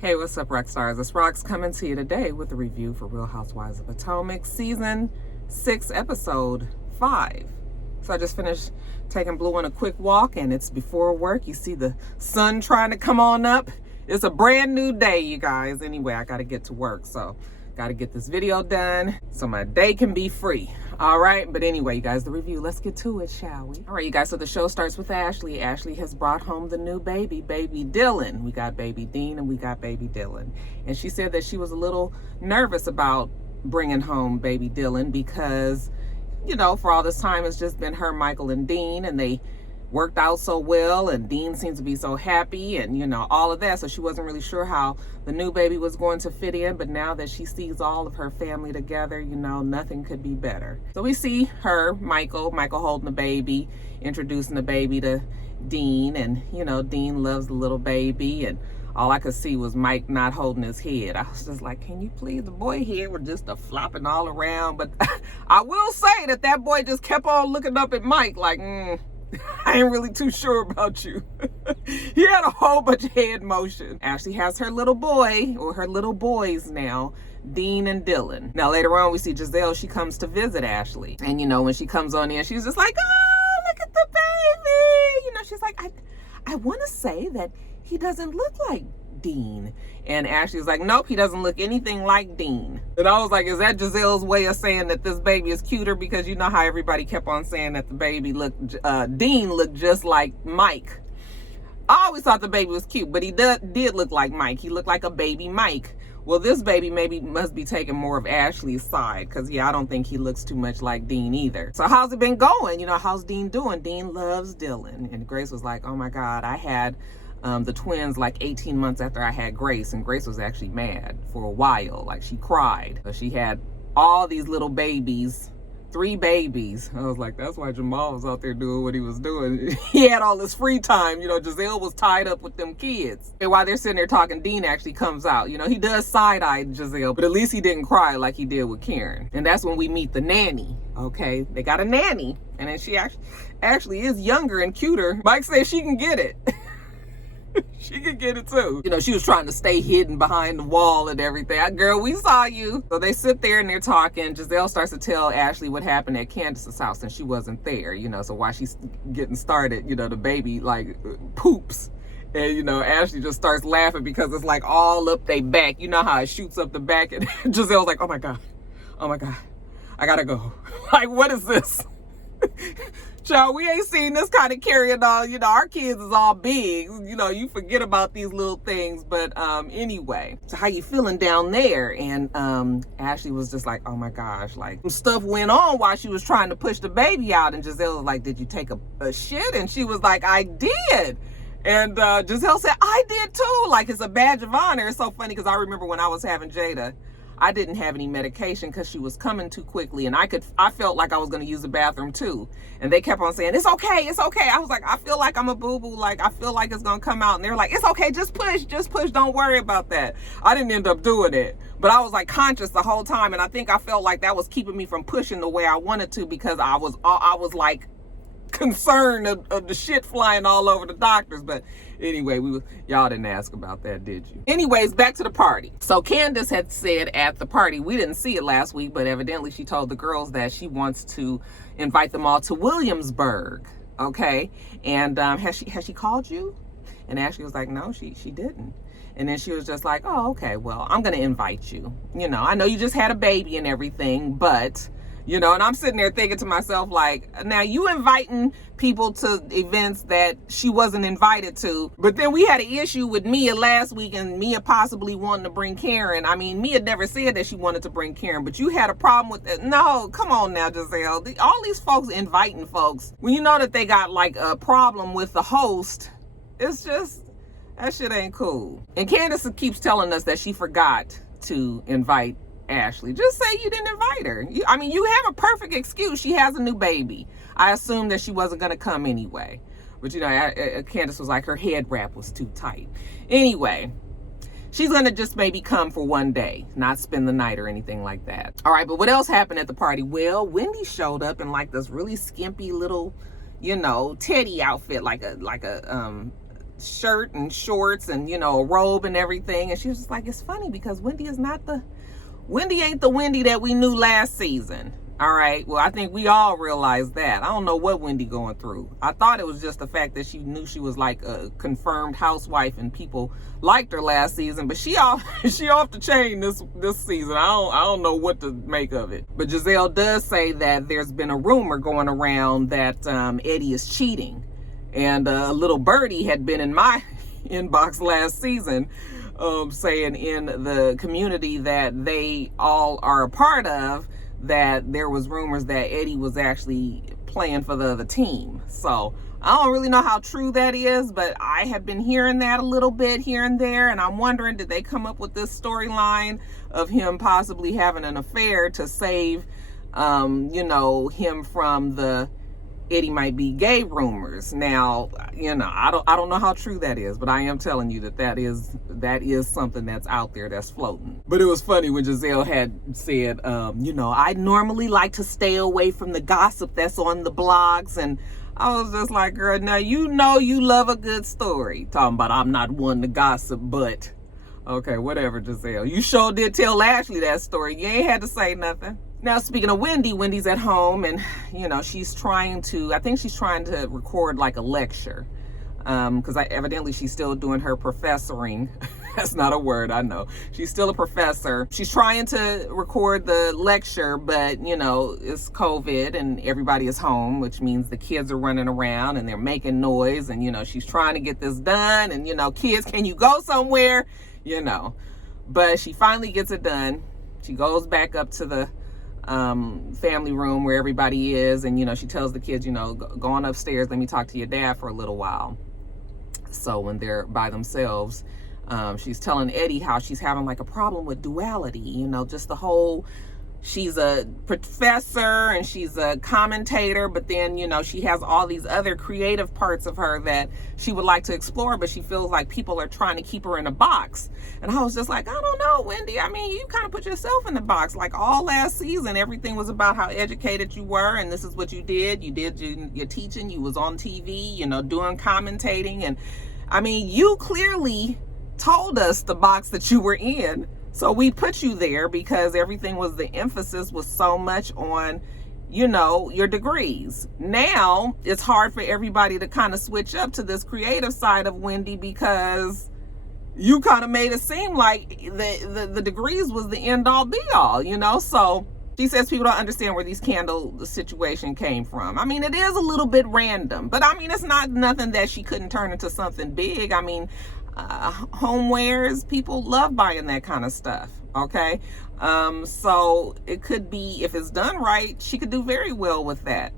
Hey, what's up, rock stars? It's Rox coming to you today with a review for Real Housewives of Potomac, Season 6, Episode 5. So I just finished taking Blue on a quick walk, and it's before work. You see the sun trying to come on up. It's a brand new day, you guys. Anyway, I got to get to work, so got to get this video done so my day can be free. All right, but anyway, you guys, the review, let's get to it, shall we? All right, you guys, so the show starts with Ashley. Ashley has brought home the new baby Dylan. We got baby Dean and we got baby Dylan. And she said that she was a little nervous about bringing home baby Dylan because, you know, for all this time, it's just been her, Michael, and Dean, and they worked out so well, and Dean seems to be so happy, and, you know, all of that. So she wasn't really sure how the new baby was going to fit in, but now that she sees all of her family together, you know, nothing could be better. So we see her, Michael holding the baby, introducing the baby to Dean, and, you know, Dean loves the little baby, and all I could see was Mike not holding his head. I was just like, can you please? The boy head was just flopping all around. But I will say that boy just kept on looking up at Mike like, I ain't really too sure about you. He had a whole bunch of head motion. Ashley has her little boy, or her little boys now, Dean and Dylan. Now later on we see Gizelle. She comes to visit Ashley. And you know, when she comes on in, she's just like, oh, look at the baby. You know, she's like, I want to say that he doesn't look like Dean. And Ashley's like, nope, he doesn't look anything like Dean. And I was like, is that Gizelle's way of saying that this baby is cuter? Because you know how everybody kept on saying that the baby Dean looked just like Mike. I always thought the baby was cute, but he did look like Mike. He looked like a baby Mike. Well, this baby maybe must be taking more of Ashley's side, because yeah, I don't think he looks too much like Dean either. So how's it been going? You know, how's Dean doing? Dean loves Dylan. And Grace was like, oh my God, I had the twins like 18 months after I had Grace, and Grace was actually mad for a while. Like, she cried. So she had all these little babies, 3 babies. I was like, that's why Jamal was out there doing what he was doing. He had all this free time. You know, Gizelle was tied up with them kids. And while they're sitting there talking, Dean actually comes out. You know, he does side-eye Gizelle, but at least he didn't cry like he did with Karen. And that's when we meet the nanny. Okay, they got a nanny, and then she actually is younger and cuter. Mike says she can get it. She could get it too. You know, she was trying to stay hidden behind the wall and everything. Girl, we saw you. So they sit there and they're talking. Gizelle starts to tell Ashley what happened at Candace's house, and she wasn't there, you know. So while she's getting started, you know, the baby like poops. And, you know, Ashley just starts laughing because it's like all up their back. You know how it shoots up the back? And Gizelle's like, oh my God, I gotta go. Like, what is this? Child, we ain't seen this kind of carrying on. You know, our kids is all big. You know, you forget about these little things. But anyway, so how you feeling down there? And Ashley was just like, oh my gosh, like some stuff went on while she was trying to push the baby out. And Gizelle was like, did you take a shit? And she was like, I did. And Gizelle said, I did too. Like, it's a badge of honor. It's so funny because I remember when I was having Jada, I didn't have any medication because she was coming too quickly, and I felt like I was going to use the bathroom too. And they kept on saying, it's okay. I was like, I feel like I'm a boo-boo. Like, I feel like it's going to come out. And they're like, it's okay. Just push. Don't worry about that. I didn't end up doing it, but I was like conscious the whole time. And I think I felt like that was keeping me from pushing the way I wanted to, because I was like concerned of the shit flying all over the doctors. But anyway, y'all didn't ask about that, did you? Anyways, back to the party. So Candace had said at the party, we didn't see it last week, but evidently she told the girls that she wants to invite them all to Williamsburg. Okay, and has she called you? And Ashley was like, no, she didn't. And then she was just like, oh, okay, well, I'm gonna invite you. You know, I know you just had a baby and everything, but you know, and I'm sitting there thinking to myself, like, now you inviting people to events that she wasn't invited to. But then we had an issue with Mia last week, and Mia possibly wanting to bring Karen. I mean, Mia never said that she wanted to bring Karen, but you had a problem with it. No, come on now, Gizelle. All these folks inviting folks, when you know that they got like a problem with the host, it's just, that shit ain't cool. And Candace keeps telling us that she forgot to invite Ashley. Just say you didn't invite her. I mean, you have a perfect excuse. She has a new baby. I assumed that she wasn't going to come anyway. But, you know, Candace was like, her head wrap was too tight. Anyway, she's going to just maybe come for one day, not spend the night or anything like that. All right, but what else happened at the party? Well, Wendy showed up in like this really skimpy little, you know, teddy outfit, like a shirt and shorts and, you know, a robe and everything. And she was just like, it's funny because Wendy ain't the Wendy that we knew last season. All right. Well, I think we all realized that. I don't know what Wendy going through. I thought it was just the fact that she knew she was like a confirmed housewife and people liked her last season, but she off the chain this season. I don't know what to make of it. But Gizelle does say that there's been a rumor going around that Eddie is cheating, and a little birdie had been in my inbox last season, saying in the community that they all are a part of, that there was rumors that Eddie was actually playing for the other team. So I don't really know how true that is, but I have been hearing that a little bit here and there, and I'm wondering, did they come up with this storyline of him possibly having an affair to save you know, him from the Eddie might be gay rumors? Now, you know, I don't know how true that is, but I am telling you that is something that's out there that's floating. But it was funny when Gizelle had said, you know, I normally like to stay away from the gossip that's on the blogs, and I was just like, girl, now you know you love a good story. Talking about I'm not one to gossip, but okay, whatever, Gizelle. You sure did tell Ashley that story. You ain't had to say nothing. Now, speaking of Wendy, Wendy's at home, and, you know, I think she's trying to record like a lecture, because evidently she's still doing her professoring. That's not a word, I know. She's still a professor. She's trying to record the lecture, but, you know, it's COVID and everybody is home, which means the kids are running around and they're making noise, and, you know, she's trying to get this done, and, you know, kids, can you go somewhere? You know, but she finally gets it done. She goes back up to the family room where everybody is, and, you know, she tells the kids, you know, go on upstairs, let me talk to your dad for a little while. So when they're by themselves, she's telling Eddie how she's having like a problem with duality, you know, just the whole, she's a professor and she's a commentator, but then, you know, she has all these other creative parts of her that she would like to explore, but she feels like people are trying to keep her in a box. And I was just like, I don't know, Wendy. I mean, you kind of put yourself in the box. Like all last season, everything was about how educated you were, and this is what you did. You did your teaching. You was on TV, you know, doing commentating. And I mean, you clearly told us the box that you were in. So we put you there because everything was, the emphasis was so much on, you know, your degrees. Now it's hard for everybody to kind of switch up to this creative side of Wendy, because you kind of made it seem like the degrees was the end all be all, you know? So she says people don't understand where these the situation came from. I mean, it is a little bit random, but I mean, it's not nothing that she couldn't turn into something big. I mean, homewares, people love buying that kind of stuff. Okay. So it could be, if it's done right, she could do very well with that.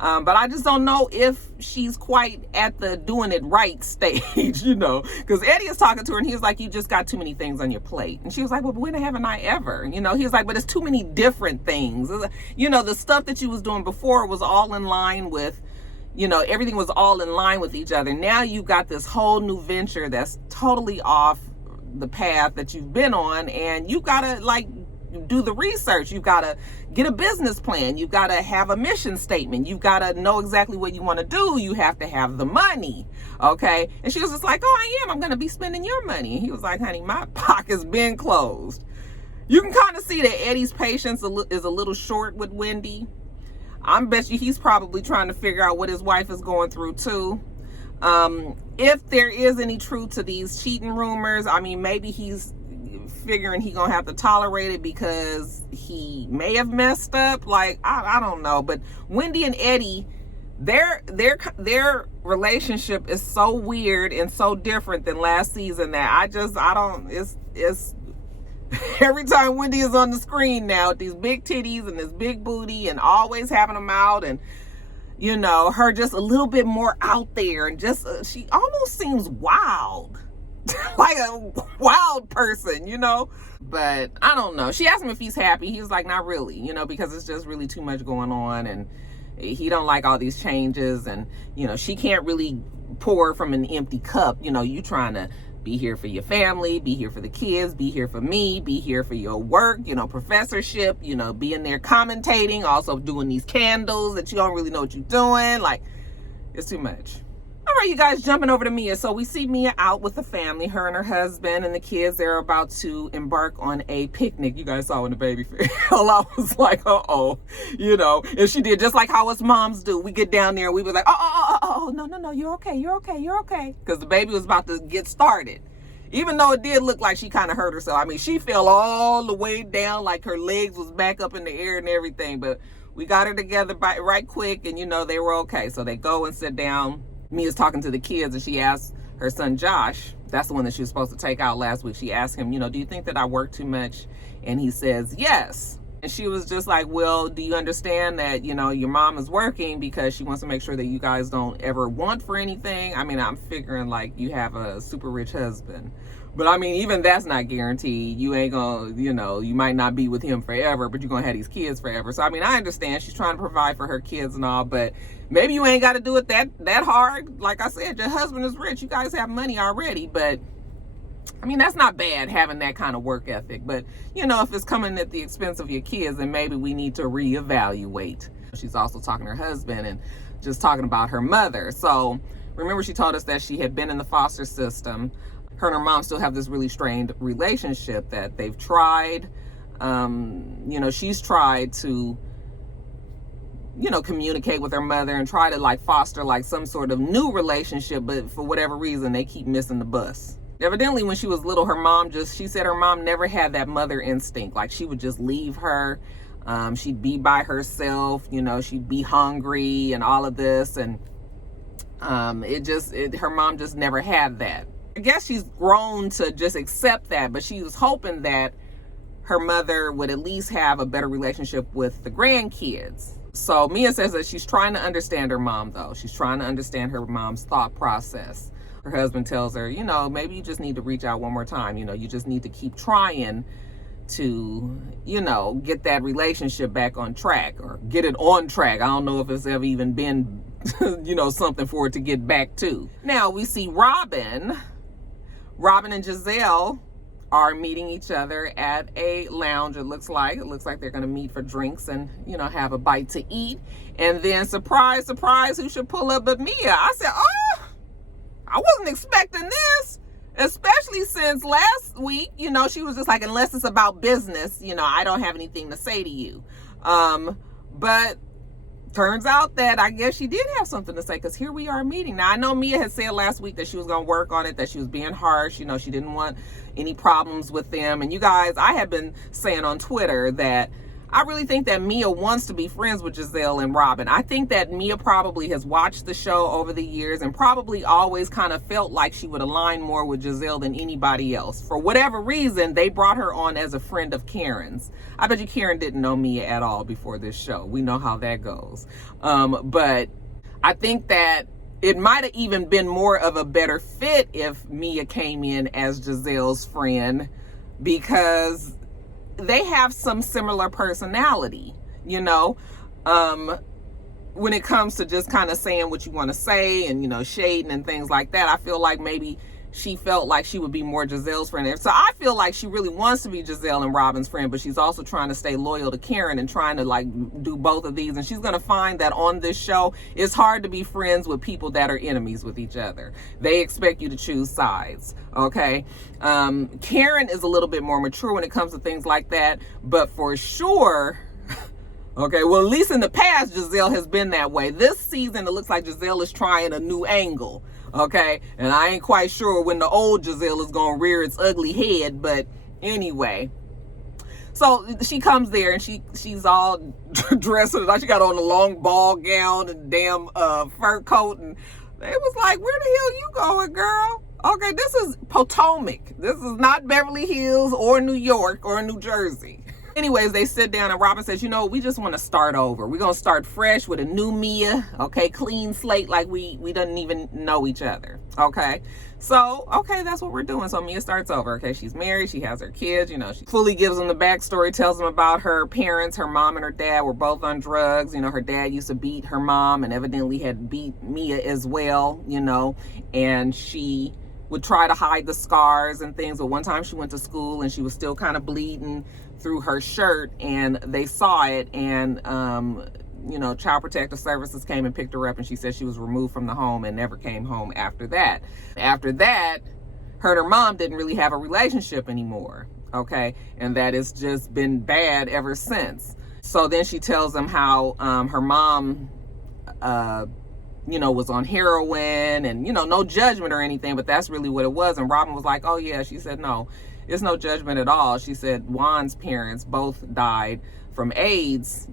But I just don't know if she's quite at the doing it right stage, you know, because Eddie is talking to her and he was like, you just got too many things on your plate. And she was like, well, when haven't I ever? You know, he was like, but it's too many different things. You know, the stuff that you was doing before was all in line with, you know, everything was all in line with each other. Now you got this whole new venture that's totally off the path that you've been on, and you gotta like do the research. You've got to get a business plan. You've got to have a mission statement. You've got to know exactly what you want to do. You have to have the money. Okay. And she was just like, oh, I'm going to be spending your money. And he was like, honey, my pocket's been closed. You can kind of see that Eddie's patience is a little short with Wendy. I bet you he's probably trying to figure out what his wife is going through too. If there is any truth to these cheating rumors, I mean, maybe he's figuring he gonna have to tolerate it because he may have messed up. Like, I don't know. But Wendy and Eddie, their relationship is so weird and so different than last season that it's every time Wendy is on the screen now with these big titties and this big booty and always having them out, and you know, her just a little bit more out there, and just she almost seems wild. Like a wild person, you know. But I don't know. She asked him if he's happy. He was like, not really, you know, because it's just really too much going on, and he don't like all these changes, and you know, she can't really pour from an empty cup. You know, you trying to be here for your family, be here for the kids, be here for me, be here for your work, you know, professorship, you know, being there commentating, also doing these candles that you don't really know what you're doing. Like, it's too much. All right, you guys, jumping over to Mia. So we see Mia out with the family, her and her husband and the kids. They're about to embark on a picnic. You guys saw when the baby fell. I was like, uh-oh, you know, and she did just like how us moms do. We get down there and we was like, no, you're okay. Because the baby was about to get started. Even though it did look like she kind of hurt herself. I mean, she fell all the way down, like her legs was back up in the air and everything. But we got her together right quick, and, you know, they were okay. So they go and sit down. Mia's talking to the kids, and she asked her son, Josh, that's the one that she was supposed to take out last week. She asked him, you know, do you think that I work too much? And he says, yes. And she was just like, well, do you understand that, you know, your mom is working because she wants to make sure that you guys don't ever want for anything? I mean, I'm figuring like you have a super rich husband. But I mean, even that's not guaranteed. You ain't gonna, you know, you might not be with him forever, but you're gonna have these kids forever. So I mean, I understand she's trying to provide for her kids and all, but maybe you ain't got to do it that hard. Like I said, your husband is rich. You guys have money already, but I mean, that's not bad having that kind of work ethic. But, you know, if it's coming at the expense of your kids, then maybe we need to reevaluate. She's also talking to her husband and just talking about her mother. So remember, she told us that she had been in the foster system. Her and her mom still have this really strained relationship that they've tried. You know, she's tried to, you know, communicate with her mother and try to like foster like some sort of new relationship. But for whatever reason, they keep missing the bus. Evidently, when she was little, she said her mom never had that mother instinct. Like she would just leave her. She'd be by herself, you know, she'd be hungry and all of this. And her mom just never had that. I guess she's grown to just accept that, but she was hoping that her mother would at least have a better relationship with the grandkids. So Mia says that she's trying to understand her mom, though. She's trying to understand her mom's thought process. Her husband tells her, you know, maybe you just need to reach out one more time. You know, you just need to keep trying to, you know, get that relationship back on track or get it on track. I don't know if it's ever even been, you know, something for it to get back to. Now we see Robin and Gizelle are meeting each other at a lounge. It looks like they're going to meet for drinks and, you know, have a bite to eat. And then surprise, who should pull up but Mia? I said, oh, I wasn't expecting this, especially since last week, you know, she was just like, unless it's about business, you know, I don't have anything to say to you. But turns out that I guess she did have something to say, because here we are meeting. Now, I know Mia had said last week that she was going to work on it, that she was being harsh. You know, she didn't want any problems with them. And you guys, I have been saying on Twitter that I really think that Mia wants to be friends with Gizelle and Robin. I think that Mia probably has watched the show over the years and probably always kind of felt like she would align more with Gizelle than anybody else. For whatever reason, they brought her on as a friend of Karen's. I bet you Karen didn't know Mia at all before this show. We know how that goes. But I think that it might have even been more of a better fit if Mia came in as Gizelle's friend, because they have some similar personality, you know, when it comes to just kind of saying what you want to say and, you know, shading and things like that. I feel like maybe she felt like she would be more Gizelle's friend. So I feel like she really wants to be Gizelle and Robin's friend, but she's also trying to stay loyal to Karen and trying to like do both of these. And she's going to find that on this show, it's hard to be friends with people that are enemies with each other. They expect you to choose sides. Okay. Karen is a little bit more mature when it comes to things like that, but for sure, okay, well, at least in the past, Gizelle has been that way. This season, it looks like Gizelle is trying a new angle. Okay, and I ain't quite sure when the old Gizelle is gonna rear its ugly head, but anyway. So she comes there and she's all dressed like she got on a long ball gown and damn fur coat, and it was like, where the hell you going, girl? Okay, this is Potomac. This is not Beverly Hills or New York or New Jersey. Anyways, they sit down and Robin says, you know, we just want to start over. We're going to start fresh with a new Mia, okay? Clean slate, like we didn't even know each other, okay? So, okay, that's what we're doing. So Mia starts over, okay? She's married. She has her kids. You know, she fully gives them the backstory, tells them about her parents. Her mom and her dad were both on drugs. You know, her dad used to beat her mom and evidently had beat Mia as well, you know, and she would try to hide the scars and things. But one time she went to school and she was still kind of bleeding through her shirt, and they saw it, and Child Protective Services came and picked her up, and she said she was removed from the home and never came home after that. After that, her and her mom didn't really have a relationship anymore, okay? And that has just been bad ever since. So then she tells them how her mom, was on heroin, and, no judgment or anything, but that's really what it was. And Robin was like, oh yeah. She said, no, it's no judgment at all. She said Juan's parents both died from AIDS,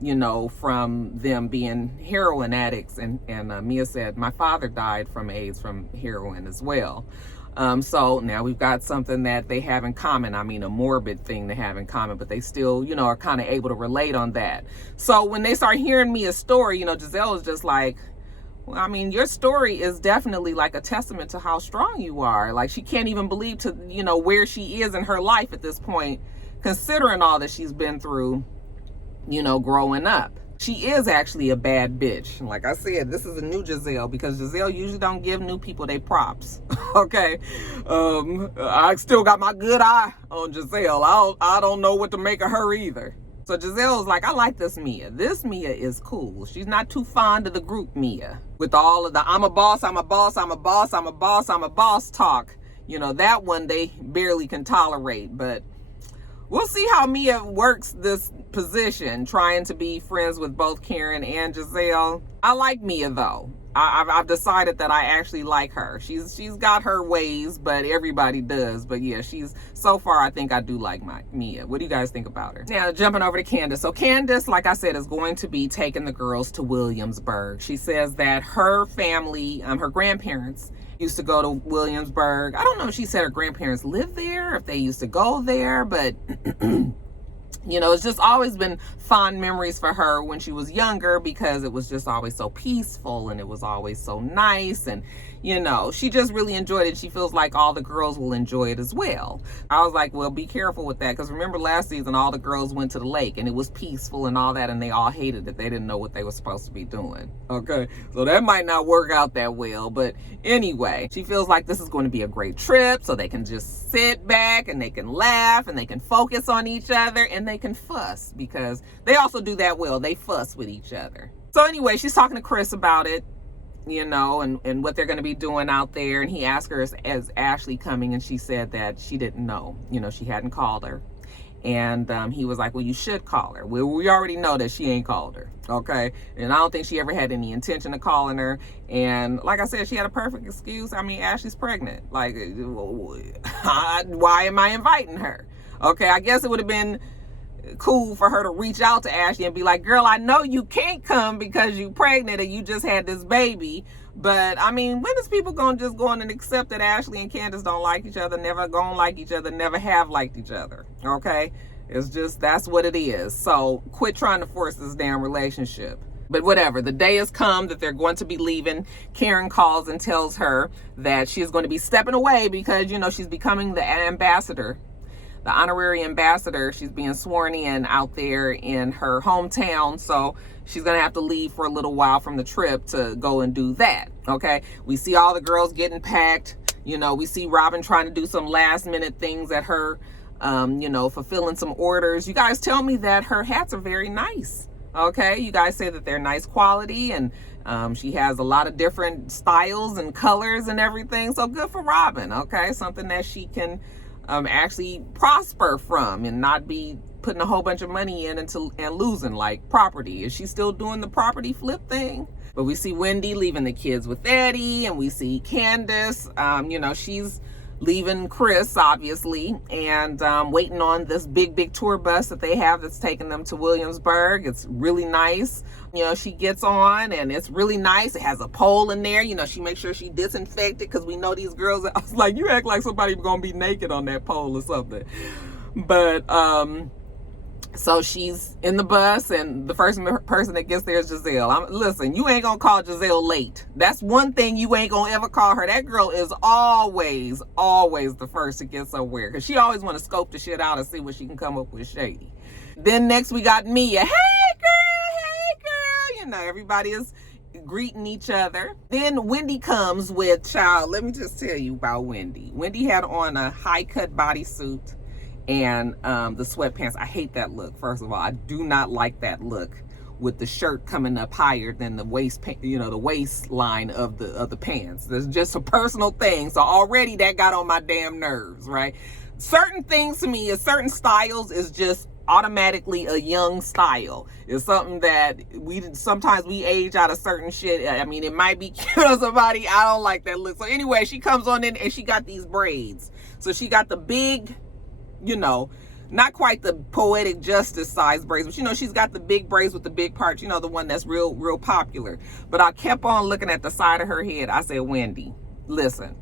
from them being heroin addicts. And Mia said, my father died from AIDS from heroin as well. So now we've got something that they have in common. I mean, a morbid thing they have in common, but they still, are kind of able to relate on that. So when they start hearing Mia's story, Gizelle is just like, well, I mean, your story is definitely like a testament to how strong you are. Like, she can't even believe where she is in her life at this point, considering all that she's been through, growing up. She is actually a bad bitch. Like I said, this is a new Gizelle, because Gizelle usually don't give new people their props. Okay. I still got my good eye on Gizelle. I don't know what to make of her either. So Gizelle is like, I like this Mia. This Mia is cool. She's not too fond of the group Mia. With all of the I'm a boss, I'm a boss, I'm a boss, I'm a boss, I'm a boss talk. That one they barely can tolerate. But we'll see how Mia works this position, trying to be friends with both Karen and Gizelle. I like Mia, though. I've decided that I actually like her. She's got her ways, but everybody does. But yeah, so far, I think I do like Mia. What do you guys think about her? Now, jumping over to Candace. So Candace, like I said, is going to be taking the girls to Williamsburg. She says that her family, her grandparents, used to go to Williamsburg. I don't know if she said her grandparents lived there, if they used to go there, but it's just always been fond memories for her when she was younger, because it was just always so peaceful and it was always so nice. And, she just really enjoyed it. She feels like all the girls will enjoy it as well. I was like, well, be careful with that, because remember last season, all the girls went to the lake and it was peaceful and all that, and they all hated it. They didn't know what they were supposed to be doing. Okay, so that might not work out that well. But anyway, she feels like this is going to be a great trip, so they can just sit back and they can laugh and they can focus on each other and they can fuss, because they also do that well. They fuss with each other. So anyway, she's talking to Chris about it, and what they're going to be doing out there. And he asked her, is Ashley coming? And she said that she didn't know. She hadn't called her. And he was like, well, you should call her. Well, we already know that she ain't called her. Okay. And I don't think she ever had any intention of calling her. And like I said, she had a perfect excuse. I mean, Ashley's pregnant. Like, why am I inviting her? Okay. I guess it would have been cool for her to reach out to Ashley and be like, girl, I know you can't come because you pregnant and you just had this baby, but I mean, when is people gonna just go on and accept that Ashley and Candace don't like each other, never gonna like each other, never have liked each other? Okay, it's just, that's what it is. So quit trying to force this damn relationship. But whatever, the day has come that they're going to be leaving. Karen calls and tells her that she is going to be stepping away because, she's becoming the ambassador, the honorary ambassador. She's being sworn in out there in her hometown. So she's going to have to leave for a little while from the trip to go and do that. Okay. We see all the girls getting packed. We see Robin trying to do some last minute things at her, fulfilling some orders. You guys tell me that her hats are very nice. Okay. You guys say that they're nice quality, and she has a lot of different styles and colors and everything. So good for Robin. Okay. Something that she can actually prosper from and not be putting a whole bunch of money in and losing, like property. Is she still doing the property flip thing? But we see Wendy leaving the kids with Eddie, and we see Candace, she's leaving Chris, obviously, and waiting on this big tour bus that they have that's taking them to Williamsburg. It's really nice. She gets on and it's really nice. It has a pole in there. She makes sure she disinfects it, because we know these girls. I was like, you act like somebody gonna be naked on that pole or something. But so she's in the bus, and the first person that gets there is Gizelle. Listen, you ain't gonna call Gizelle late. That's one thing you ain't gonna ever call her. That girl is always the first to get somewhere, because she always want to scope the shit out and see what she can come up with shady. Then next we got Mia. Hey girl. Everybody is greeting each other. Then Wendy comes with, child, let me just tell you about Wendy. Wendy had on a high cut bodysuit and the sweatpants. I hate that look. First of all, I do not like that look. with the shirt coming up higher than the waist, the waistline of the pants. That's just a personal thing. So already that got on my damn nerves, right? Certain things to me, certain styles is just automatically a young style. It's something that sometimes we age out of certain shit. I mean, it might be cute on somebody. I don't like that look. So anyway, she comes on in and she got these braids. So she got the big, not quite the poetic justice size braids, but she's got the big braids with the big parts, the one that's real popular. But I kept on looking at the side of her head. I said, Wendy, listen,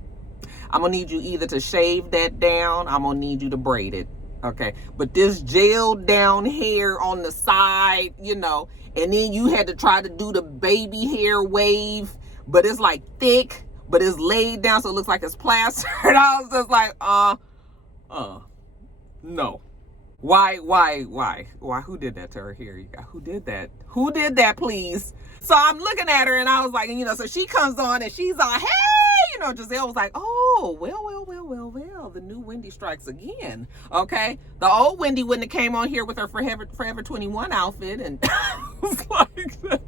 I'm gonna need you either to shave that down, I'm gonna need you to braid it. Okay, but this gelled down hair on the side, and then you had to try to do the baby hair wave, but it's like thick, but it's laid down so it looks like it's plastered. I was just like, no. Why? Who did that to her hair? Who did that? Who did that, please? So I'm looking at her and I was like, so she comes on and she's like, hey, Gizelle was like, oh, well, the new Wendy strikes again. Okay. The old Wendy wouldn't have came on here with her Forever 21 outfit. And I was like, that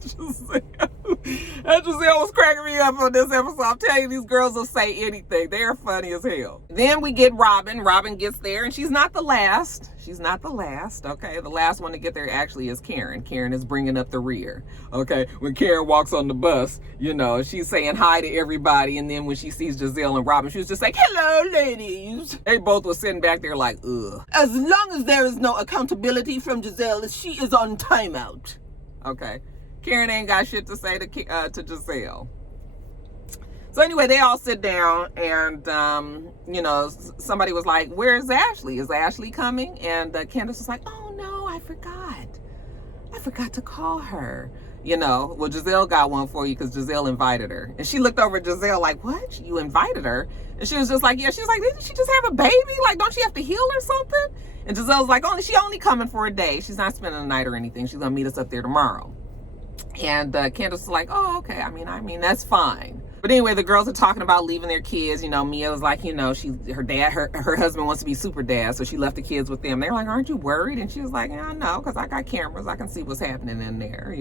Gizelle was cracking me up on this episode. I'm telling you, these girls will say anything. They're funny as hell. Then we get Robin. Robin gets there and she's not the last. Okay. The last one to get there actually is Karen. Karen is bringing up the rear. Okay. When Karen walks on the bus, she's saying hi to everybody. And then when she sees Gizelle and Robin, she was just like, hello, ladies. They both were sitting back there like, ugh. As long as there is no accountability from Gizelle, she is on timeout. Okay. Karen ain't got shit to say to Gizelle. So anyway, they all sit down and, somebody was like, where's Ashley? Is Ashley coming? And Candace was like, oh no, I forgot to call her. Well, Gizelle got one for you because Gizelle invited her. And she looked over at Gizelle like, what? You invited her? And she was just like, yeah. She's like, didn't she just have a baby? Like, don't she have to heal or something? And Giselle's like, she only coming for a day. She's not spending the night or anything. She's going to meet us up there tomorrow. And Candace was like, oh, okay. I mean, that's fine. But anyway, the girls are talking about leaving their kids. Mia was like, her husband wants to be super dad, so she left the kids with them. They're like, aren't you worried? And she was like, yeah, no, because I got cameras. I can see what's happening in there,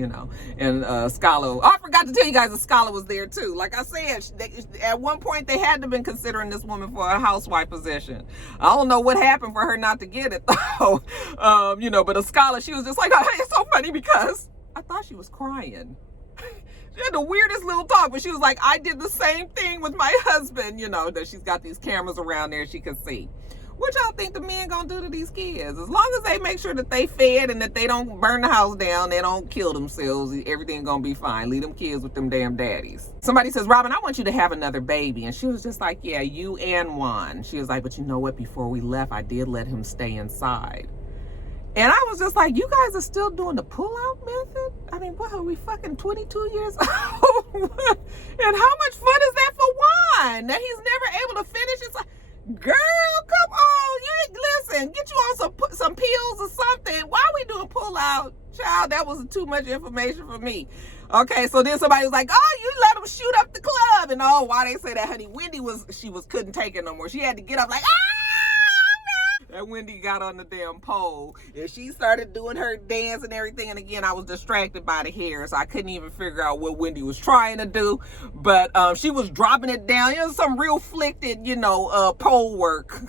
And Scala, I forgot to tell you guys that Scala was there too. Like I said, at one point they had to have been considering this woman for a housewife position. I don't know what happened for her not to get it though. But Scala, she was just like, oh, it's so funny because I thought she was crying. She had the weirdest little talk, but she was like, I did the same thing with my husband, that she's got these cameras around there she can see. What y'all think the men gonna do to these kids? As long as they make sure that they fed and that they don't burn the house down, they don't kill themselves, everything gonna be fine. Leave them kids with them damn daddies. Somebody says, Robin, I want you to have another baby. And she was just like, yeah, you and Juan. She was like, but you know what? Before we left, I did let him stay inside. And I was just like, you guys are still doing the pull-out method? I mean, what, are we fucking 22 years old? And how much fun is that for Juan? That he's never able to finish? It's like, girl, come on. Listen, get you on some pills or something. Why are we doing pull-out? Child, that was too much information for me. Okay, so then somebody was like, oh, you let him shoot up the club. And why they say that, honey? Wendy couldn't take it no more. She had to get up like, that Wendy got on the damn pole and she started doing her dance and everything. And again, I was distracted by the hair, so I couldn't even figure out what Wendy was trying to do. But she was dropping it down. It was some real flicked, pole work.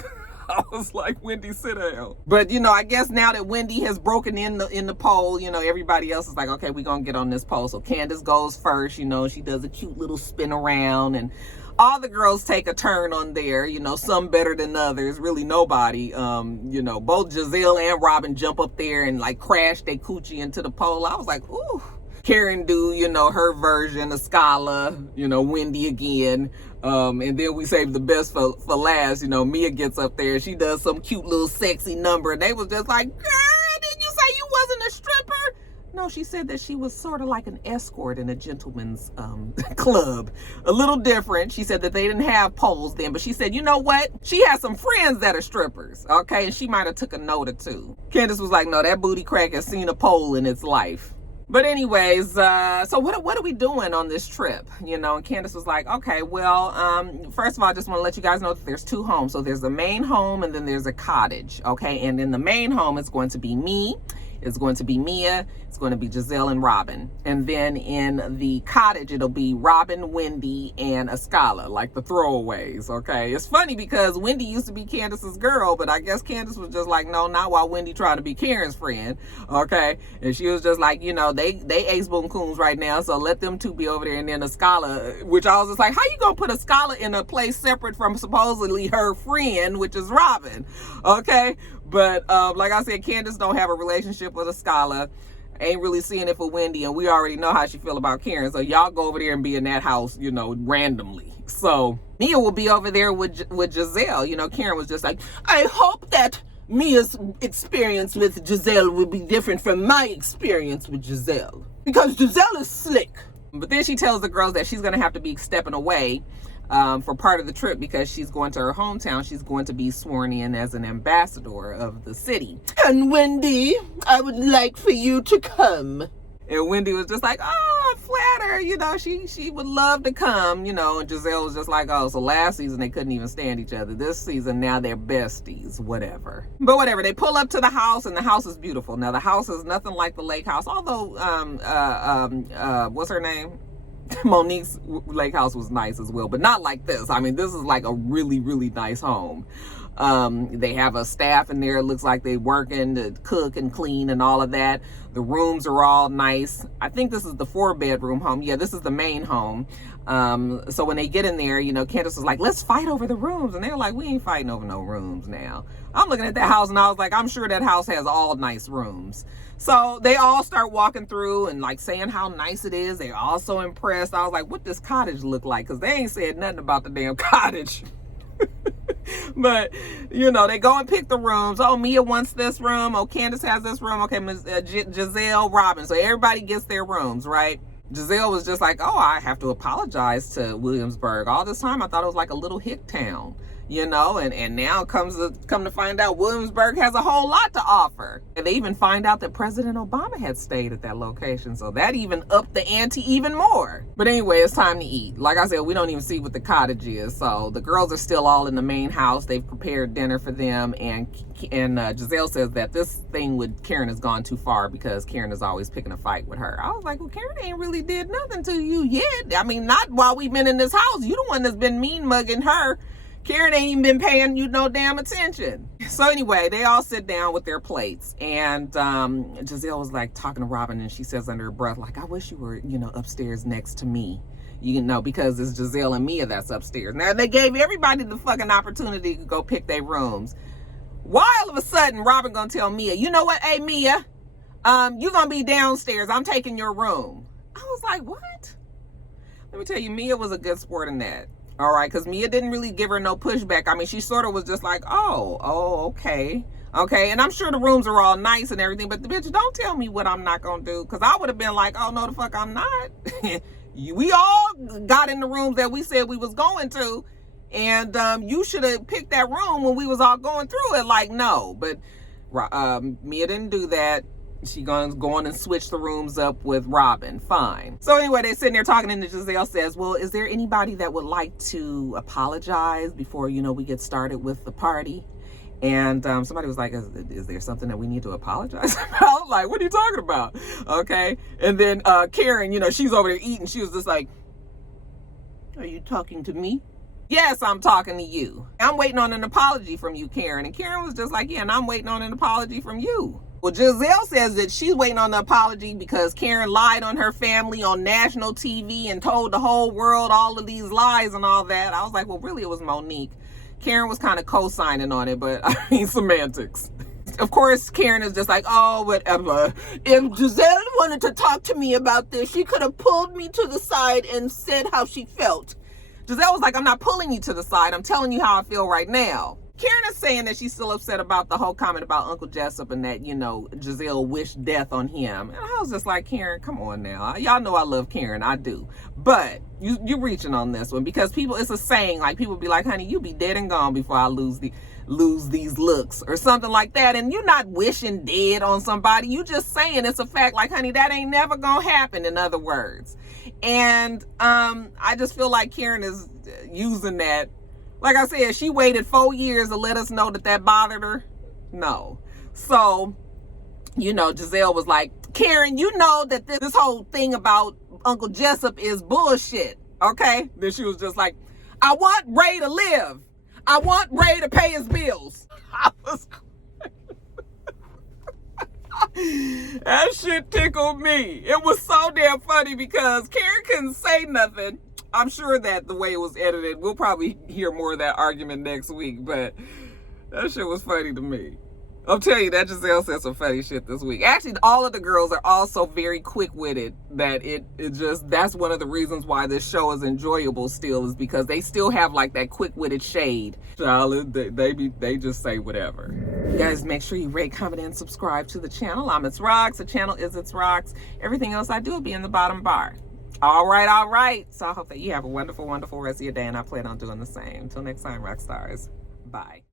I was like, Wendy, sit down. But, I guess now that Wendy has broken in the pole, everybody else is like, okay, we're going to get on this pole. So Candace goes first, she does a cute little spin around and all the girls take a turn on there, some better than others, really nobody. Both Gizelle and Robin jump up there and like crash their coochie into the pole. I was like, ooh. Karen do, her version of Scala, Wendy again. And then we save the best for last. Mia gets up there. She does some cute little sexy number. And they was just like, girl, didn't you say you wasn't a stripper? No, she said that she was sort of like an escort in a gentleman's club. A little different. She said that they didn't have poles then, but she said, you know what? She has some friends that are strippers, okay? And she might have took a note or two. Candace was like, no, that booty crack has seen a pole in its life. But anyways, so what are we doing on this trip? And Candace was like, okay, well, first of all, I just want to let you guys know that there's two homes. So there's the main home and then there's a cottage, okay? And in the main home, it's going to be me it's going to be Mia, it's going to be Gizelle and Robin. And then in the cottage, it'll be Robin, Wendy, and Escala, like the throwaways, okay? It's funny because Wendy used to be Candace's girl, but I guess Candace was just like, no, not while Wendy trying to be Karen's friend, okay? And she was just like, you know, they ace boom coons right now, so let them two be over there. And then Escala, which I was just like, how you gonna put Escala in a place separate from supposedly her friend, which is Robin, okay? But like I said, Candace don't have a relationship with Escala, ain't really seeing it for Wendy, and we already know how she feel about Karen, so y'all go over there and be in that house, you know, randomly. So Mia will be over there with Gizelle. You know, Karen was just like, I hope that Mia's experience with Gizelle will be different from my experience with Gizelle, because Gizelle is slick. But then she tells the girls that she's going to have to be stepping away for part of the trip because she's going to her hometown. She's going to be sworn in as an ambassador of the city. And Wendy, I would like for you to come. And Wendy was just like, oh, I'm flattered. You know, she would love to come, you know. And Gizelle was just like, oh, so last season they couldn't even stand each other. This season, now they're besties, whatever. But whatever, they pull up to the house, and the house is beautiful. Now, the house is nothing like the lake house, although, what's her name? Monique's lake house was nice as well, but not like this. I mean, this is like a really, really nice home. They have a staff in there. It looks like they working to cook and clean and all of that. The rooms are all nice. I think this is the 4-bedroom home. Yeah, this is the main home. So when they get in there, you know, Candace was like, let's fight over the rooms. And they're like, we ain't fighting over no rooms now. I'm looking at that house and I was like, I'm sure that house has all nice rooms. So they all start walking through and like saying how nice it is. They're all so impressed. I was like, what does cottage look like? Because they ain't said nothing about the damn cottage. But, you know, they go and pick the rooms. Oh, Mia wants this room. Oh, Candace has this room. Okay, Gizelle, Robin. So everybody gets their rooms, right? Gizelle was just like, oh, I have to apologize to Williamsburg. All this time I thought it was like a little hick town, you know, and now come to find out Williamsburg has a whole lot to offer. And they even find out that President Obama had stayed at that location, so that even upped the ante even more. But anyway, it's time to eat. Like I said, we don't even see what the cottage is, so the girls are still all in the main house. They've prepared dinner for them, and Gizelle says that this thing with Karen has gone too far because Karen is always picking a fight with her. I was like, well, Karen ain't really did nothing to you yet. I mean, not while we've been in this house. You the one that's been mean mugging her. Karen ain't even been paying you no damn attention. So anyway, they all sit down with their plates, and Gizelle was like talking to Robin, and she says under her breath, like, I wish you were, you know, upstairs next to me, you know, because it's Gizelle and Mia that's upstairs. Now, they gave everybody the fucking opportunity to go pick their rooms. Why all of a sudden Robin gonna tell Mia, you know what, hey Mia, you gonna be downstairs, I'm taking your room. I was like, what? Let me tell you, Mia was a good sport in that. All right, because Mia didn't really give her no pushback. I mean, she sort of was just like, oh, okay. Okay, and I'm sure the rooms are all nice and everything, but the bitch, don't tell me what I'm not going to do, because I would have been like, oh, no, the fuck I'm not. We all got in the rooms that we said we was going to, and you should have picked that room when we was all going through it. Like, no, but Mia didn't do that. She gonna go on and switch the rooms up with Robin. Fine. So anyway, they're sitting there talking, and Gizelle says, well, is there anybody that would like to apologize before, you know, we get started with the party? And somebody was like, is there something that we need to apologize about? Like, what are you talking about? Okay. And then Karen, you know, she's over there eating. She was just like, are you talking to me? Yes, I'm talking to you. I'm waiting on an apology from you, Karen. And Karen was just like, yeah, and I'm waiting on an apology from you. Well, Gizelle says that she's waiting on the apology because Karen lied on her family on national TV and told the whole world all of these lies and all that. I was like, well, really, it was Monique. Karen was kind of co-signing on it, but I mean, semantics. Of course, Karen is just like, oh, whatever. If Gizelle wanted to talk to me about this, she could have pulled me to the side and said how she felt. Gizelle was like, I'm not pulling you to the side. I'm telling you how I feel right now. Karen is saying that she's still upset about the whole comment about Uncle Jessup and that, you know, Gizelle wished death on him. And I was just like, Karen, come on now. Y'all know I love Karen. I do. But you're reaching on this one because people, it's a saying, like people be like, honey, you be dead and gone before I lose these looks or something like that. And you're not wishing dead on somebody. You just saying it's a fact. Like, honey, that ain't never gonna happen, in other words. And I just feel like Karen is using that. Like I said, she waited 4 years to let us know that bothered her. No. So you know, Gizelle was like, Karen, you know that this whole thing about Uncle Jessup is bullshit, okay? Then she was just like, I want Ray to live. I want Ray to pay his bills. I was that shit tickled me. It was so damn funny because Karen couldn't say nothing. I'm sure that the way it was edited, we'll probably hear more of that argument next week, but that shit was funny to me. I'll tell you, that Gizelle said some funny shit this week. Actually, all of the girls are also very quick-witted. That that's one of the reasons why this show is enjoyable still, is because they still have like that quick-witted shade. They just say whatever. You guys, make sure you rate, comment, and subscribe to the channel. I'm itsrox. The channel is itsrox. Everything else I do will be in the bottom bar. All right. So I hope that you have a wonderful, wonderful rest of your day, and I plan on doing the same. Until next time, rock stars. Bye.